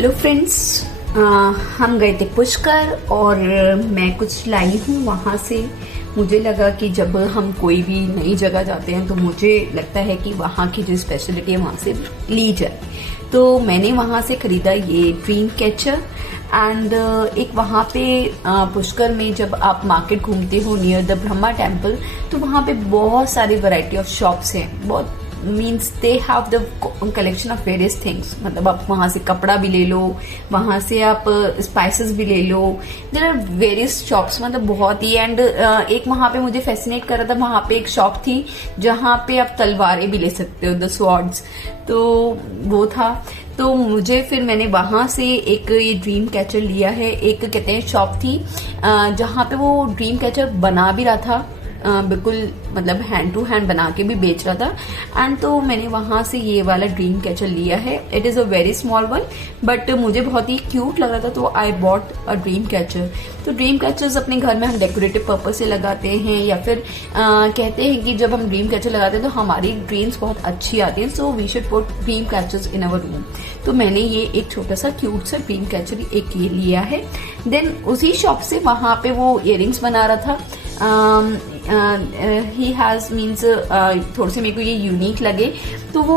Hello friends, हम गए थे पुष्कर और मैं कुछ लाई हूँ वहाँ से। मुझे लगा कि जब हम कोई भी नई जगह जाते हैं तो मुझे लगता है कि वहाँ की जो स्पेशलिटी है वहाँ से ली जाए। तो मैंने वहाँ से खरीदा ये ड्रीम कैचर एंड एक वहाँ पे पुष्कर में जब आप मार्केट घूमते हो नियर द ब्रह्मा टेम्पल तो वहाँ पे बहुत सारी वैरायटी ऑफ शॉप्स हैं। बहुत means they have the collection of various things. मतलब आप वहां से कपड़ा भी ले लो, वहां से आप स्पाइसेस भी ले लो। देयर आर वेरियस शॉप्स, मतलब बहुत ही। एंड एक वहां पे मुझे फैसिनेट कर रहा था, वहां पे एक शॉप थी जहां पे आप तलवारें भी ले सकते हो, द स्वॉर्ड्स, तो वो था। तो मुझे फिर मैंने वहां से एक ये ड्रीम कैचर लिया है। एक कहते हैं शॉप थी जहां पे वो ड्रीम कैचर बना भी रहा था, बिल्कुल मतलब हैंड टू हैंड बना के भी बेच रहा था। एंड तो मैंने वहां से ये वाला ड्रीम कैचर लिया है। It is a very small one but मुझे बहुत ही क्यूट लग रहा था, तो I bought a dream catcher. तो ड्रीम कैचर्स अपने घर में हम डेकोरेटिव पर्पज से लगाते हैं या फिर कहते हैं कि जब हम ड्रीम कैचर लगाते हैं तो हमारी ड्रीम्स बहुत अच्छी आती हैं, so we should put dream catchers in our room. तो मैंने ये एक छोटा सा क्यूट सा ड्रीम कैचर एक ये लिया है। देन उसी शॉप से वहां पे वो इयरिंग्स बना रहा था। ही हैज मीन्स थोड़े से मेरे को ये यूनिक लगे, तो वो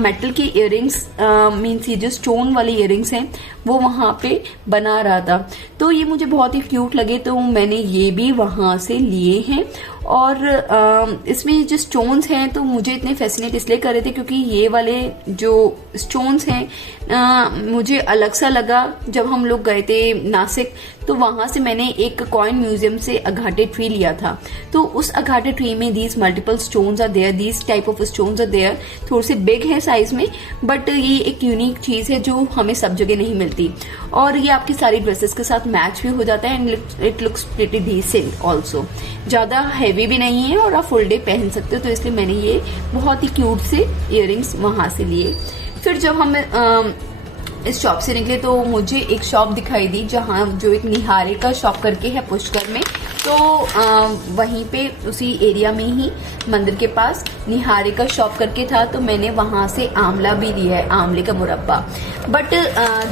मेटल की इयरिंग्स मीन्स ये जो स्टोन वाली इयरिंग्स हैं वो वहां पे बना रहा था। तो ये मुझे बहुत ही क्यूट लगे, तो मैंने ये भी वहां से लिए हैं। और इसमें जो स्टोन्स हैं तो मुझे इतने फैसिनेट इसलिए कर रहे थे क्योंकि ये वाले जो स्टोन्स हैं मुझे अलग सा लगा। जब हम लोग गए थे नासिक तो वहां से मैंने एक कॉइन म्यूजियम से अघाटे ट्री लिया था, तो उस अघाटे ट्री में these multiple stones are there, these type of stones are there. थोड़े से बिग है साइज में बट ये एक यूनिक चीज है जो हमें सब जगह नहीं मिलती। और ये आपकी सारी ड्रेसेस के साथ मैच भी हो जाता है and it looks pretty decent also. ज्यादा हैवी भी नहीं है और आप फुल डे पहन सकते हो, तो इसलिए मैंने ये बहुत ही क्यूट से इयरिंग्स वहां से लिए। फिर जब हम इस शॉप से निकले तो मुझे एक शॉप दिखाई दी जहाँ जो एक निहारे का शॉप करके है पुष्कर में। तो वहीं पे उसी एरिया में ही मंदिर के पास निहारे का शॉप करके था, तो मैंने वहां से आंवला भी लिया है, आंवले का मुरब्बा। बट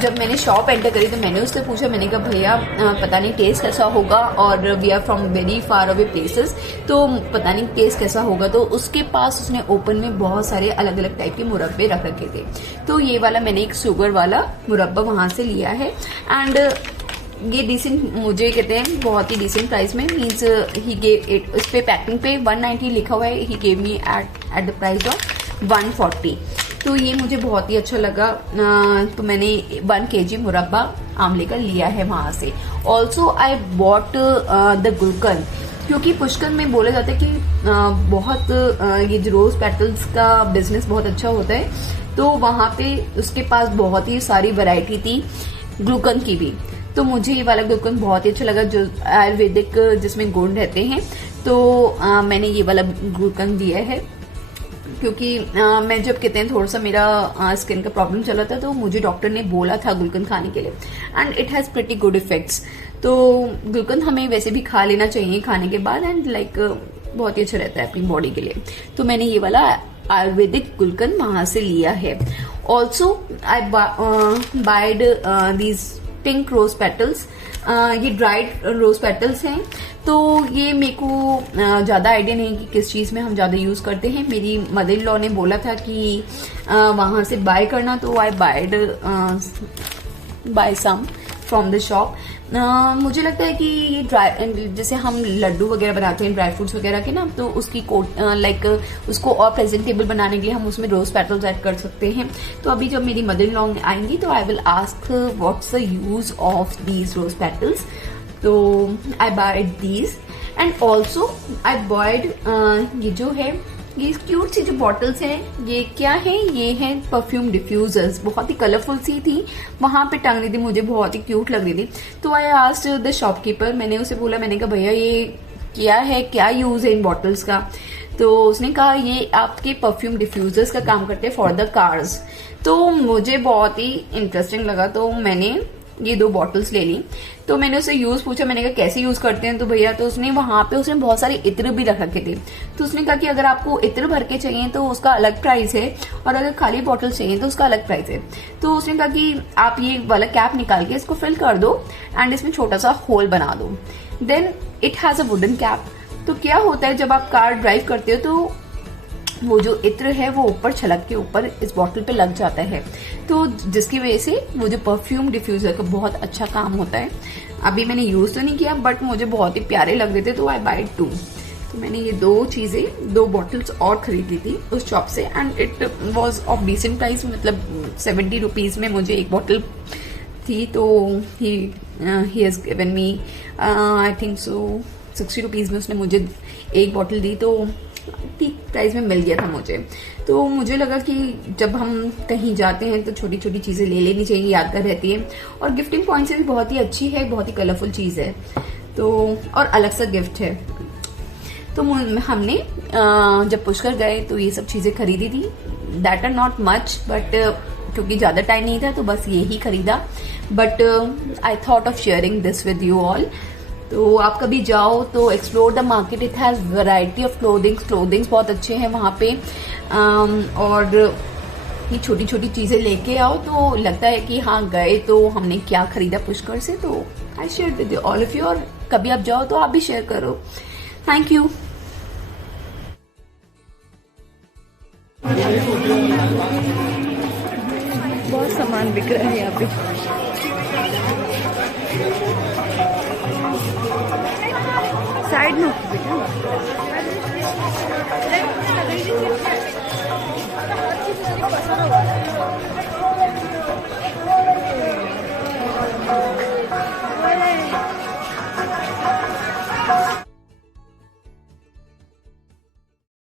जब मैंने शॉप एंटर करी तो मैंने उससे पूछा, मैंने कहा भैया पता नहीं टेस्ट कैसा होगा, और we are from very far away places, तो पता नहीं टेस्ट कैसा होगा। तो उसके पास उसने ओपन में बहुत सारे अलग अलग टाइप के मुरब्बे रख रखे थे, तो ये वाला मैंने एक शुगर वाला मुरब्बा वहां से लिया है। एंड ये डिसेंट, मुझे कहते हैं बहुत ही डिसेंट प्राइस में, मीन्स ही गेव इट, इस पे पैकिंग पे 190 लिखा हुआ है, he gave me at the price of 140। तो ये मुझे बहुत ही अच्छा लगा। तो मैंने 1 kg मुरब्बा आंवले का लिया है वहां से। ऑल्सो आई बॉट द गुलकंद, क्योंकि पुष्कर में बोला जाता है कि बहुत ये जो रोज पेटल्स का बिजनेस बहुत अच्छा होता है, तो वहां पे उसके पास बहुत ही सारी वैरायटी थी ग्लूकंद की भी। तो मुझे ये वाला ग्लूकंद बहुत ही अच्छा लगा जो आयुर्वेदिक जिसमें गुण रहते हैं, तो मैंने ये वाला ग्लूकंद दिया है। क्योंकि मैं जब कहते हैं थोड़ा सा मेरा स्किन का प्रॉब्लम चला था तो मुझे डॉक्टर ने बोला था गुलकंद खाने के लिए, and it has pretty good effects. तो गुलकंद हमें वैसे भी खा लेना चाहिए खाने के बाद, एंड लाइक बहुत ही अच्छा रहता है अपनी बॉडी के लिए। तो मैंने ये वाला आयुर्वेदिक गुलकंद वहां से लिया है। Also I buyed these pink rose petals, ये ड्राइड रोज पेटल्स हैं। तो ये मेरे को ज्यादा आइडिया नहीं कि किस चीज में हम ज्यादा यूज करते हैं। मेरी मदर इन लॉ ने बोला था कि वहां से बाय करना, तो I buy some from the shop. मुझे लगता है कि ये ड्राई, जैसे हम लड्डू वगैरह बनाते हैं ड्राई फ्रूट्स वगैरह के ना, तो उसकी लाइक उसको और प्रेजेंटेबल बनाने के लिए हम उसमें रोज पेटल्स ऐड कर सकते हैं। तो अभी जब मेरी मदर इन लॉ आएंगी तो I will ask what's the use of these rose petals. तो I buyed these and also I buyed ये जो है ये क्यूट सी जो बॉटल्स हैं, ये क्या है, ये है परफ्यूम डिफ्यूजर्स। बहुत ही कलरफुल सी थी, वहां पे टंग रही थी, मुझे बहुत ही क्यूट लग रही थी। तो आई आस्क्ड द शॉपकीपर, मैंने उसे बोला, मैंने कहा भैया ये क्या है, क्या यूज है इन बॉटल्स का। तो उसने कहा ये आपके परफ्यूम डिफ्यूजर्स का काम करते हैं फॉर द कार्स। तो मुझे बहुत ही इंटरेस्टिंग लगा, तो मैंने ये 2 बॉटल्स ले ली। तो मैंने उससे यूज पूछा, मैंने कहा कैसे यूज करते हैं, तो भैया तो उसने वहां पे उसने बहुत सारे इत्र भी रख रखे थे। तो उसने कहा कि अगर आपको इत्र भर के चाहिए तो उसका अलग प्राइस है, और अगर खाली बॉटल चाहिए तो उसका अलग प्राइस है। तो उसने कहा कि आप ये वाला कैप निकाल के इसको फिल कर दो एंड इसमें छोटा सा होल बना दो, then it has a wooden cap. तो क्या होता है, जब आप कार ड्राइव करते हो तो वो जो इत्र है वो ऊपर छलक के ऊपर इस बॉटल पे लग जाता है, तो जिसकी वजह से वो जो परफ्यूम डिफ्यूजर का बहुत अच्छा काम होता है। अभी मैंने यूज तो नहीं किया बट मुझे बहुत ही प्यारे लग रहे थे, तो आई बाय 2। तो मैंने ये 2 बॉटल्स और खरीदी थी उस शॉप से, and it was of decent price, मतलब 70 रुपीज में मुझे एक बॉटल थी। तो he has given me I think so 60 rupees में उसने मुझे एक बॉटल दी, तो ठीक प्राइस में मिल गया था मुझे। तो मुझे लगा कि जब हम कहीं जाते हैं तो छोटी छोटी चीजें ले लेनी चाहिए, यादगार रहती है, और गिफ्टिंग पॉइंट से भी बहुत ही अच्छी है, बहुत ही कलरफुल चीज है, तो और अलग सा गिफ्ट है। तो हमने जब पुष्कर गए तो ये सब चीजें खरीदी थी, that are not much, but क्योंकि ज्यादा टाइम नहीं था तो बस ये ही खरीदा, but I thought of sharing this with you all. तो आप कभी जाओ तो explore the market, it has variety of clothings बहुत अच्छे हैं वहां पे, और ये छोटी छोटी चीजें लेके आओ तो लगता है कि हाँ गए तो हमने क्या खरीदा पुष्कर से। तो I share with all of you, और कभी आप जाओ तो आप भी शेयर करो। Thank you. बहुत सामान बिक रहा है यहाँ पे। साइड में बेटा